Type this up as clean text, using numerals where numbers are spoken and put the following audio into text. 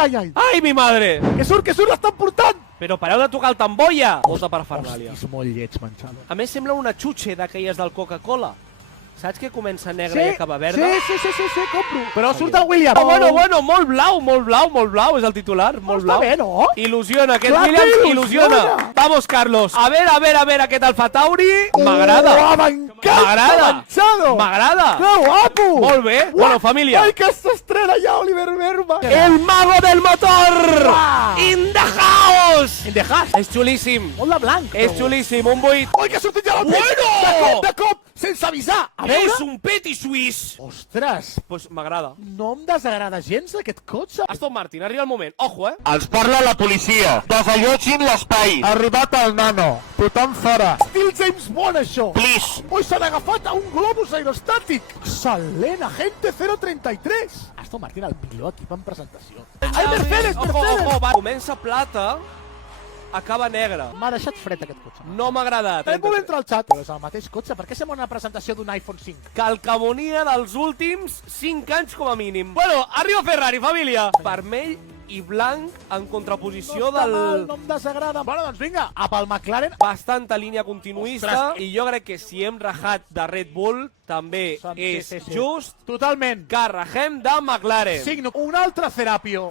ai, ai. Ai, mi madre! Que surt, l'estan portant! Però pareu de tocar el tamboia! Molta parafernàlia. És molt lleig, Manchado. A més, sembla una xutxe d'aquelles del Coca-Cola. Saps que comença negra i acaba verda? Sí, compro. Però surt el William. Bueno, molt blau, és el titular, molt blau. Està bé, no? Il·lusiona, aquest Clar que Williams il·lusiona. il·lusiona. Vamos, Carlos. A ver, aquest Alfa Tauri. M'agrada. M'encanta, Manchado. M'agrada. Que guapo. Molt bé. Bueno, família. Ai, que s'estrena ja Oliver Berma. El mago del motor. In the house. In the house. És xulíssim. Molt de blanc. És xulíssim, un 8. Oi, que ha sortit ja la Bueno! De cop, sense avisar. A veure. És un petit suís. Ostres, Pues m'agrada. no em desagrada gens aquest cotxe. Aston Martin, arriba el moment. Ojo, Els parla la policia. Desallotgin l'espai. Ha arribat el nano. Tothom fora. Estil James Bond, això. Please. Oi, s'han agafat a un globus aerostàtic. Excel·lent, agente 033. Aston Martin, el millor equip en presentació. Ai, Mercedes. Ojo, va. Comença plata, acaba negre. M'ha deixat fred aquest cotxe. No m'ha agradat. També puc entrar al xat. Però és el mateix cotxe. Per què sembla una presentació d'un iPhone 5? Calcamonia dels últims 5 anys com a mínim. Bueno, arriba Ferrari, família. Vermell i blanc en contraposició del... No em desagrada. Bueno, doncs vinga, a pel McLaren. Bastanta línia continuista. Ostres. I jo crec que si hem rajat de Red Bull, també és just Totalment. que rajem de McLaren. Signo un altre Serapio.